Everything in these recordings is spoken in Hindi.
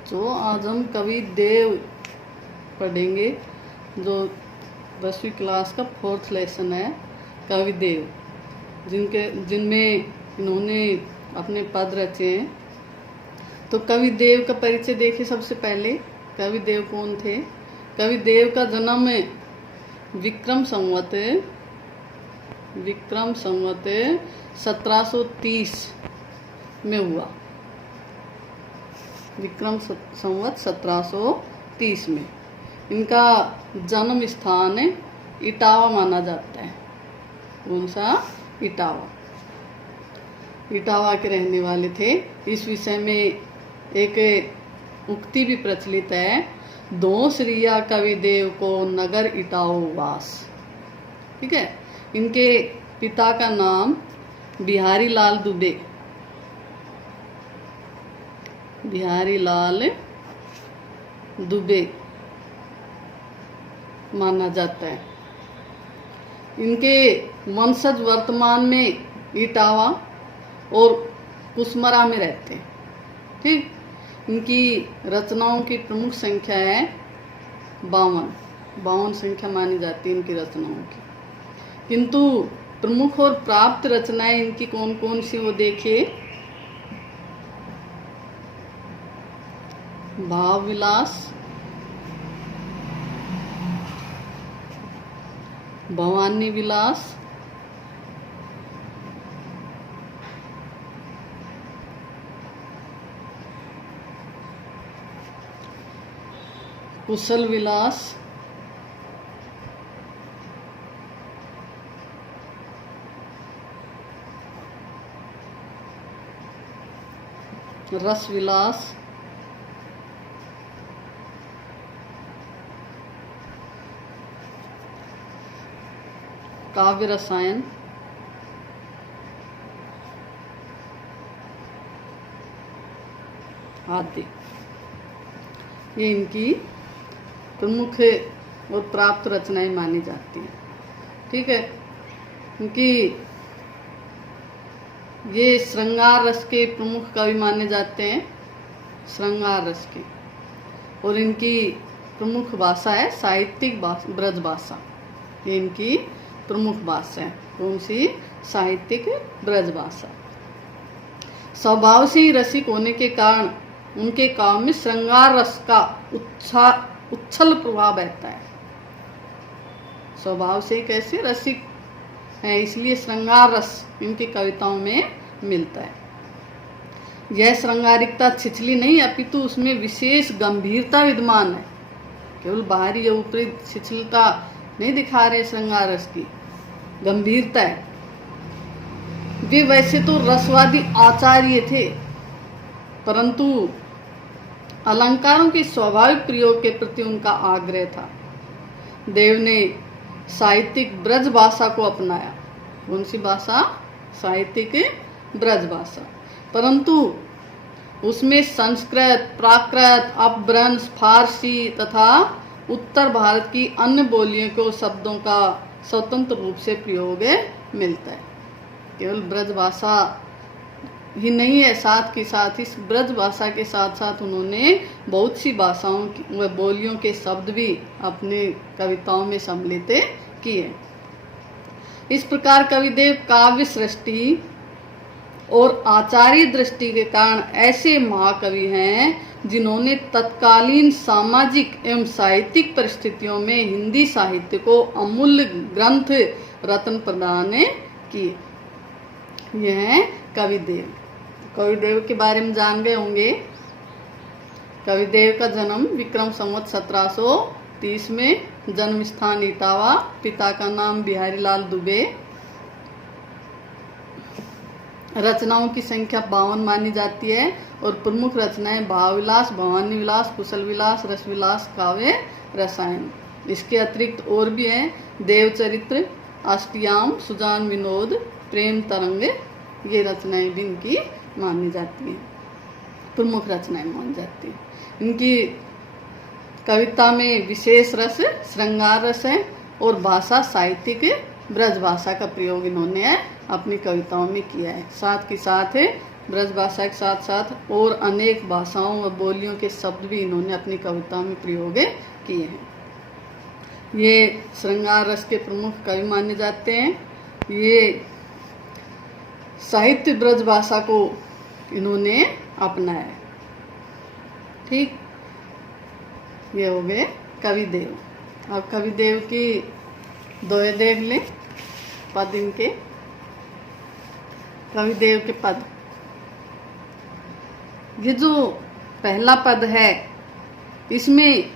बच्चों, आज हम कवि देव पढ़ेंगे, जो 10वीं क्लास का 4th लेसन है। कवि देव जिनमें इन्होंने अपने पद रचे हैं। तो कवि देव का परिचय देखिए। सबसे पहले कवि देव कौन थे? कवि देव का जन्म विक्रम संवत 1730 में हुआ। विक्रम संवत 1730 में इनका जन्म स्थान इटावा माना जाता है। कौन सा? इटावा। इटावा के रहने वाले थे। इस विषय में एक उक्ति भी प्रचलित है, दोष लिया कवि देव को नगर इटाओ वास। ठीक है। इनके पिता का नाम बिहारी लाल दुबे, बिहारी लाल दुबे माना जाता है। इनके वंशज वर्तमान में इटावा और कुसमरा में रहते हैं। ठीक। इनकी रचनाओं की प्रमुख संख्या है 52 संख्या मानी जाती है इनकी रचनाओं की। किंतु प्रमुख और प्राप्त रचनाएं इनकी कौन कौन सी, वो देखिए। भाव विलास, भवानी विलास, कुशल विलास, रस विलास, काव्य रसायन, आदि। ये इनकी प्रमुख और प्राप्त रचनाएं मानी जाती हैं। ठीक है। इनकी ये श्रृंगार रस के प्रमुख कवि माने जाते हैं, श्रृंगार रस के। और इनकी प्रमुख भाषा है साहित्यिक ब्रज भाषा। ये इनकी प्रमुख भाषा है। कौन सी? साहित्यिक ब्रज भाषा। स्वभाव से ही रसिक होने के कारण उनके काव्य में श्रृंगार रस का उच्छल प्रभाव रहता है। स्वभाव से ही कैसे रसिक है, इसलिए श्रृंगार रस इनकी कविताओं में मिलता है। यह श्रृंगारिकता छिछली नहीं, अपितु उसमें विशेष गंभीरता विद्यमान है। केवल बाहरी या ऊपरी छिछलता नहीं दिखा रहे श्रृंगार रस की, गंभीरता है। वे वैसे तो रसवादी आचार्य थे, परंतु अलंकारों के स्वाभाविक प्रयोग के प्रति उनका आग्रह था। देव ने साहित्यिक ब्रज भाषा को अपनाया। कौन सी भाषा? साहित्यिक ब्रज भाषा। परंतु उसमें संस्कृत, प्राकृत, अपभ्रंश, फारसी तथा उत्तर भारत की अन्य बोलियों को शब्दों का स्वतंत्र रूप से प्रयोग मिलता है। केवल ब्रज भाषा ही नहीं है, साथ के साथ इस ब्रज भाषा के साथ साथ उन्होंने बहुत सी भाषाओं व बोलियों के शब्द भी अपने कविताओं में सम्मिलित किए। इस प्रकार कविदेव काव्य सृष्टि और आचार्य दृष्टि के कारण ऐसे महाकवि हैं जिन्होंने तत्कालीन सामाजिक एवं साहित्यिक परिस्थितियों में हिंदी साहित्य को अमूल्य ग्रंथ रत्न प्रदान किए। यह कविदेव। कविदेव के बारे में जान गए होंगे। कविदेव का जन्म विक्रम संवत 1730 में, जन्म स्थान इटावा, पिता का नाम बिहारी लाल दुबे। रचनाओं की संख्या 52 मानी जाती है और प्रमुख रचनाएं भाव विलास, भवानी विलास, कुशल विलास, रस विलास, काव्य रसायन। इसके अतिरिक्त और भी हैं देव चरित्र, अष्टयाम, सुजान विनोद, प्रेम तरंग। ये रचनाएं भी इनकी मानी जाती हैं, प्रमुख रचनाएं मानी जाती हैं। इनकी कविता में विशेष रस श्रृंगार रस है और भाषा साहित्यिक ब्रज भाषा का प्रयोग इन्होंने अपनी कविताओं में किया है। साथ के साथ ब्रज भाषा के साथ साथ और अनेक भाषाओं और बोलियों के शब्द भी इन्होंने अपनी कविता में प्रयोग किए हैं। ये श्रृंगार रस के प्रमुख कवि माने जाते हैं। ये साहित्य ब्रज भाषा को इन्होंने अपनाया। ठीक, ये हो गए कविदेव। अब कविदेव की दोहे देख लें, पद इनके। कविदेव के पद, ये जो पहला पद है इसमें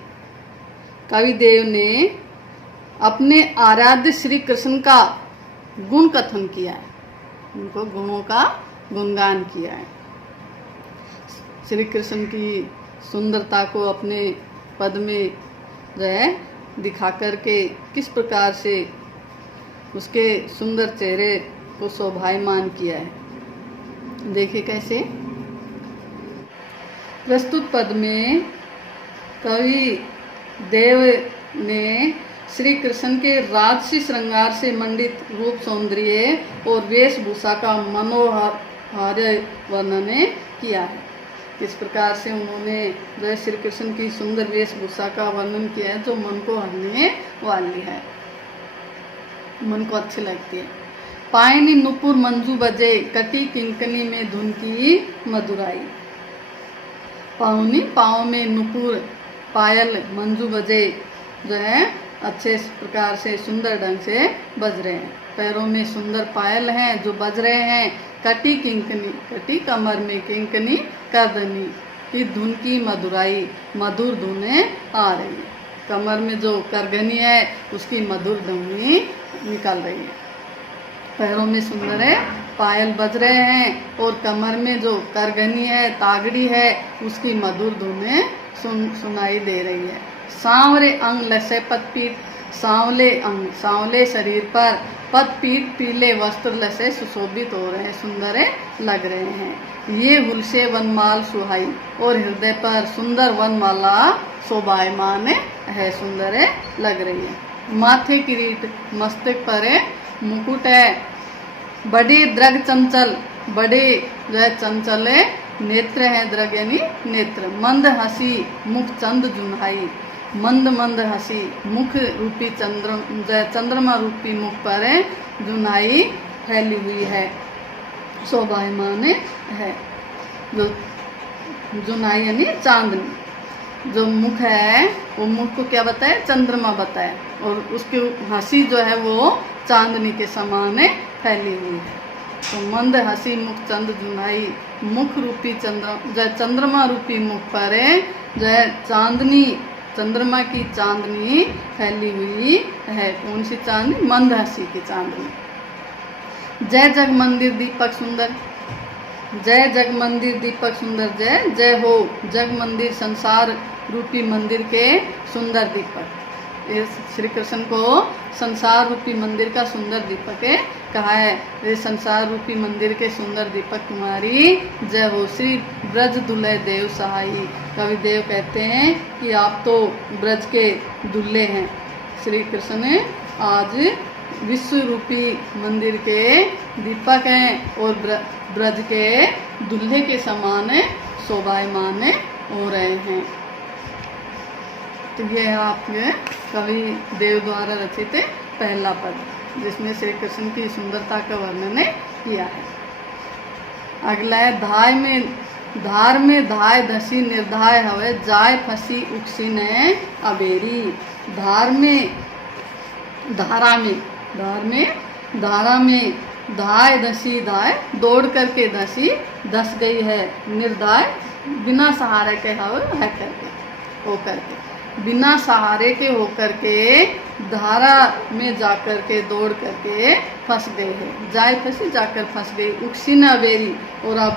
कविदेव ने अपने आराध्य श्री कृष्ण का गुण कथन किया है, उनको गुणों का गुणगान किया है। श्री कृष्ण की सुंदरता को अपने पद में जो है दिखा करके किस प्रकार से उसके सुंदर चेहरे को शोभायमान किया है। देखिए कैसे। प्रस्तुत पद में कवि देव ने श्री कृष्ण के राजसी श्रृंगार से मंडित रूप सौंदर्य और वेशभूषा का मनोहार्य वर्णन किया है। किस प्रकार से उन्होंने जो है श्री कृष्ण की सुंदर वेशभूषा का वर्णन किया है जो मन को हरने वाली है, मन को अच्छी लगती है। पायनी नुपुर मंजू बजे, कटी किंकनी में धुन की मधुराई। पाउनी, पाँव में नुपुर पायल मंजू बजे जो है अच्छे प्रकार से सुंदर ढंग से बज रहे हैं। पैरों में सुंदर पायल हैं जो बज रहे हैं। कटी किंकनी, कटी कमर में, किंकनी करदनी की धुन की मधुराई, मधुर धुनें आ रही है। कमर में जो करगनी है उसकी मधुर ध्वनि निकल रही है। पैरों में सुंदर है पायल बज रहे हैं और कमर में जो करगनी है, तागड़ी है, उसकी मधुर धुनें सुनाई दे रही है। सांवरे अंग लसे पतपीत, सांवले अंग, सांवले शरीर पर पतपीत पीले वस्त्र लसे सुशोभित हो रहे हैं, सुंदर लग रहे हैं। ये हुलसे वनमाल सुहाई, और हृदय पर सुंदर वनमाला शोभायमान है, सुंदर लग रही है। माथे किरीट, मस्तक पर मुकुट है। बड़ी द्रग चंचल, बड़े जो है चंचल नेत्र है, द्रग यानी नेत्र। मंद हंसी मुख चंद जुन्हाई, मंद मंद हंसी मुख रूपी चंद्रमा रूपी मुख पर जुनाई फैली हुई है, शोभायमान है। जो जुनाई यानी चांदनी, जो मुख है वो मुख को क्या बताए, चंद्रमा बताए, और उसकी हंसी जो है वो चांदनी के समान फैली हुई है। तो मंद हंसी मुख चंद जुनाई, मुख रूपी चंद्रमा रूपी मुख पर जो है चांदनी, चंद्रमा की चांदनी फैली हुई है। कौन सी चांदनी, मंद हंसी की चांदनी। जय जग मंदिर दीपक सुंदर, जय जग मंदिर दीपक सुंदर, जय जय हो जग मंदिर संसार रूपी मंदिर के सुंदर दीपक। इस श्री कृष्ण को संसार रूपी मंदिर का सुंदर दीपक कहा है। ये संसार रूपी मंदिर के सुंदर दीपक तुम्हारी जय हो। श्री ब्रज दुल्हे देव सहाई, कवि देव कहते हैं कि आप तो ब्रज के दुल्हे हैं। श्री कृष्ण आज विश्व रूपी मंदिर के दीपक हैं और ब्रज के दुल्हे के समान शोभायमान हो रहे हैं। तो ये आपके कवि देव द्वारा रचित पहला पद, जिसमें श्री कृष्ण की सुंदरता का वर्णन किया है। अगला है धाय में, धार में धाय धसी निर्धाय हवे, जाय फंसी उक्सिन अबेरी। धार में, धारा में, धार में, धारा में धाय धसी, धाय दौड़ करके धसी धस गई है। निर्धाय बिना सहारे के हवे है करके, हो करके, बिना सहारे के होकर के धारा में जाकर के दौड़ करके फंस गए हैं। जाए फंसी, जाकर फंस गई। उकसी न अबेरी, और अब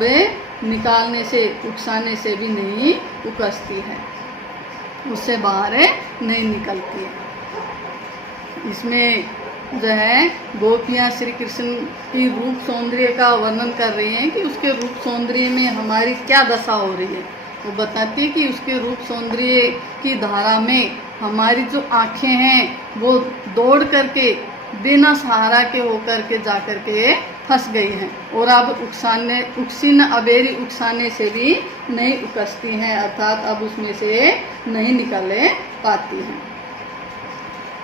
निकालने से, उकसाने से भी नहीं उकसती है, उससे बाहर नहीं निकलती है। इसमें जो है गोपियाँ श्री कृष्ण की रूप सौंदर्य का वर्णन कर रही हैं कि उसके रूप सौंदर्य में हमारी क्या दशा हो रही है। वो बताती है कि उसके रूप सौंदर्य की धारा में हमारी जो आँखें हैं वो दौड़ करके बिना सहारा के होकर के जाकर के फंस गई हैं और अब उकसी न अबेरी उकसाने से भी नहीं उकसती हैं, अर्थात अब उसमें से नहीं निकले पाती हैं।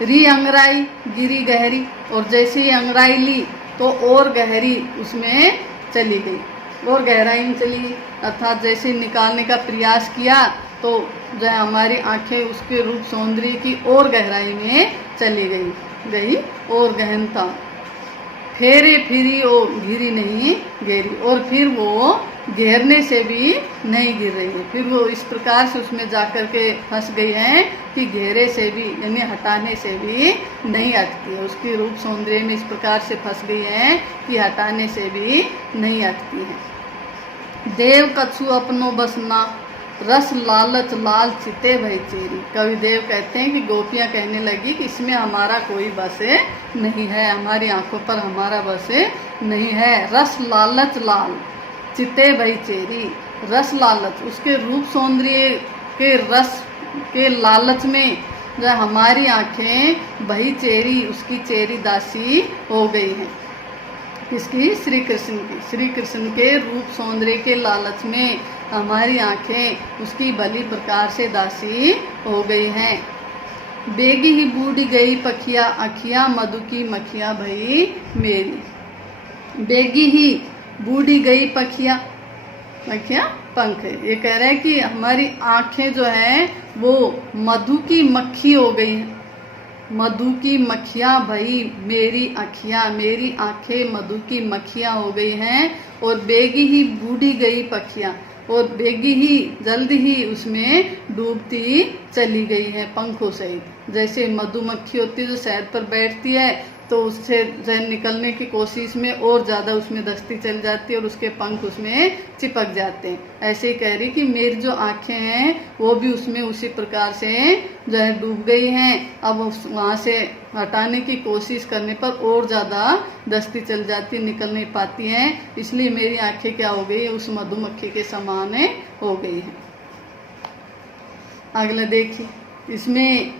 री अंगराई गिरी गहरी, और जैसे ही अंगराई ली तो और गहरी उसमें चली गई, और गहराई में चली गई, अर्थात जैसे निकालने का प्रयास किया तो जो है हमारी आंखें उसके रूप सौंदर्य की और गहराई में चली गई और गहनता। फेरे फिरी ओ घिरी नहीं गेरी, और फिर वो घेरने से भी नहीं गिर रही है, फिर वो इस प्रकार से उसमें जाकर के फंस गई है कि घेरे से भी यानी हटाने से भी नहीं हटती है। उसकी रूप सौंदर्य में इस प्रकार से फंस गई है कि हटाने से भी नहीं हटती है। देव कछु अपनो बसना रस लालच लाल चिते भई चेरी, कवि देव कहते हैं कि गोपियां कहने लगी कि इसमें हमारा कोई बस नहीं है, हमारी आंखों पर हमारा बस नहीं है। रस लालच लाल चिते भई चेरी, रस लालच उसके रूप सौंदर्य के रस के लालच में जो हमारी आंखें भई चेरी उसकी चेरी दासी हो गई हैं। किसकी? श्री कृष्ण की। श्री कृष्ण के रूप सौंदर्य के लालच में हमारी आंखें उसकी भली प्रकार से दासी हो गई हैं। बेगी ही बूढ़ी गई पखिया अखिया मधु की मखिया भई मेरी, बेगी ही बूढ़ी गई पखिया, पखिया पंख है, ये कह रहे हैं कि हमारी आंखें जो है वो मधु की मक्खी हो गई हैं। मधु की मक्खियाँ भई मेरी अखियाँ, मेरी आंखें मधु की मक्खियाँ हो गई हैं। और बेगी ही बूढ़ी गई पखियाँ, और बेगी ही जल्दी ही उसमें डूबती चली गई है पंखों सहित। जैसे मधुमक्खी होती है जो शहद पर बैठती है तो उससे जहन निकलने की कोशिश में और ज़्यादा उसमें दस्ती चल जाती है और उसके पंख उसमें चिपक जाते हैं। ऐसे ही कह रही कि मेरी जो आंखें हैं वो भी उसमें उसी प्रकार से जो है डूब गई हैं। अब वहाँ से हटाने की कोशिश करने पर और ज़्यादा दस्ती चल जाती है, निकल नहीं पाती हैं, इसलिए मेरी आंखें क्या हो गई, उस मधुमक्खी के समान हो गई हैं। अगला देखिए, इसमें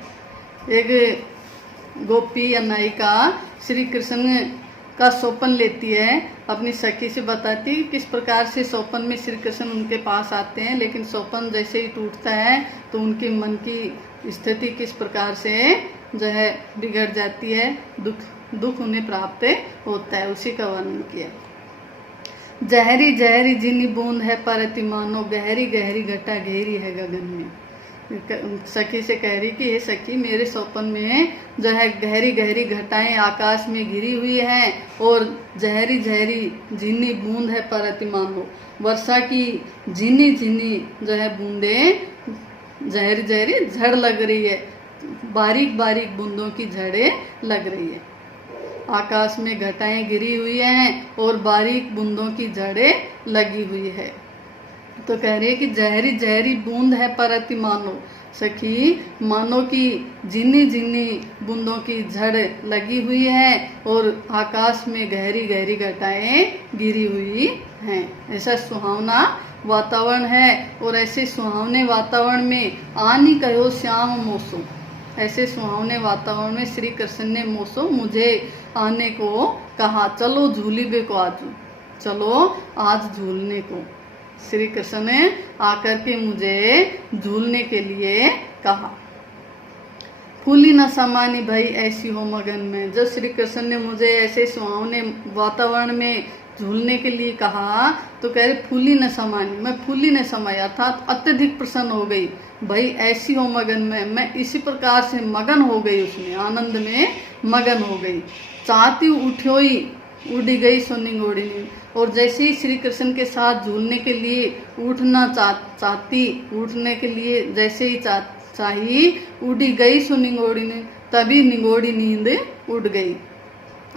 एक गोपी या नायिका श्री कृष्ण का स्वप्न लेती है, अपनी सखी से बताती है किस प्रकार से स्वप्न में श्री कृष्ण उनके पास आते हैं, लेकिन स्वप्न जैसे ही टूटता है तो उनके मन की स्थिति किस प्रकार से जो है बिगड़ जाती है, दुख उन्हें प्राप्त होता है, उसी का वर्णन किया। जहरी जहरी जिनी बूंद है परति मानो, गहरी गहरी घटा घेरी है गगन में। सखी से कह रही कि हे सखी, मेरे स्वप्न में जो है गहरी गहरी घटाएं आकाश में घिरी हुई हैं और जहरी जहरी झिन्नी बूंद है परति मानो, वर्षा की झिन्नी झिन्नी जो है बूंदे जहरी जहरी झड़ लग रही है, बारीक बारीक बूंदों की झड़े लग रही है। आकाश में घटाएं गिरी हुई हैं और बारीक बूंदों की झड़े लगी हुई है। तो कह रही है कि जहरी जहरी बूंद है परति मानो, सखी मानो की झिन्नी झिन्नी बूंदों की झड़ लगी हुई है और आकाश में गहरी गहरी घटाएं गिरी हुई हैं। ऐसा सुहावना वातावरण है और ऐसे सुहावने वातावरण में आनी कहो श्याम मोसो, ऐसे सुहावने वातावरण में श्री कृष्ण ने मोसो मुझे आने को कहा, चलो झूली बे को आज, चलो आज झूलने को। श्री कृष्ण ने आकर के मुझे झूलने के लिए कहा। फूली न समानी भई ऐसी हो मगन में, जब श्री कृष्ण ने मुझे ऐसे सुहावने वातावरण में झूलने के लिए कहा तो कह रहे फूली न समानी, मैं फूली न समाई अर्थात अत्यधिक प्रसन्न हो गई। भाई ऐसी हो मगन में, मैं इसी प्रकार से मगन हो गई, उसमें आनंद में मगन हो गई। चाहती उठोई उड़ी गई सोनिंगोड़ी, और जैसे ही श्री कृष्ण के साथ झूलने के लिए उठना चाहती, उठने के लिए जैसे ही चाहिए उड़ी गई सोनिंगोड़ी ने, तभी निगोड़ी नींद उड़ गई,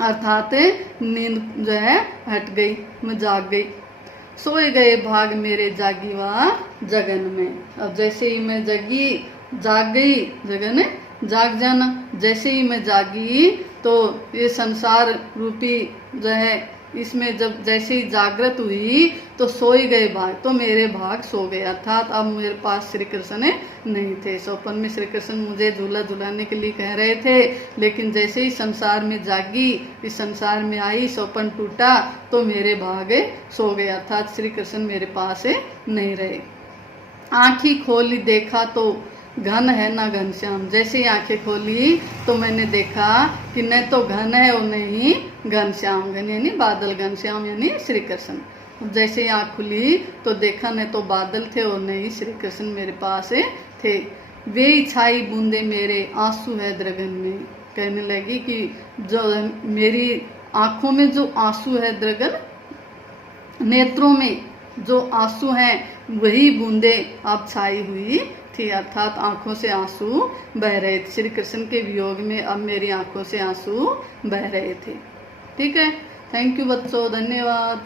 अर्थात नींद जो है हट गई, मैं जाग गई। सोए गए भाग मेरे जागी वा जगन में, अब जैसे ही मैं जगी जाग गई, जगन जाग जाना, जैसे ही मैं जागी तो ये संसार रूपी जो है इसमें जब जैसे ही जागृत हुई तो सोई गए भाग, तो मेरे भाग सो गए, अर्थात अब मेरे पास श्री कृष्ण नहीं थे। स्वप्न में श्री कृष्ण मुझे झूला झुलाने के लिए कह रहे थे, लेकिन जैसे ही संसार में जागी, इस संसार में आई, स्वप्न टूटा तो मेरे भाग सो गए, अर्थात श्री कृष्ण मेरे पास नहीं रहे। आँखी खोली देखा तो घन है न घनश्याम, जैसे ही आंखें खोली तो मैंने देखा कि न तो घन है और न ही घनश्याम, घन यानी बादल, घनश्याम यानी श्री कृष्ण। जैसे ही आँख खुली तो देखा न तो बादल थे और न ही श्री कृष्ण मेरे पास थे। वे छाई बूंदे मेरे आंसू है द्रगन में, कहने लगी कि जो मेरी आंखों में जो आंसू है द्रगन, नेत्रों में जो आंसू हैं वही बूंदे अब छाई हुई थी, अर्थात आंखों से आंसू बह रहे थे। श्री कृष्ण के वियोग में अब मेरी आंखों से आंसू बह रहे थे। ठीक है, थैंक यू बच्चों, धन्यवाद।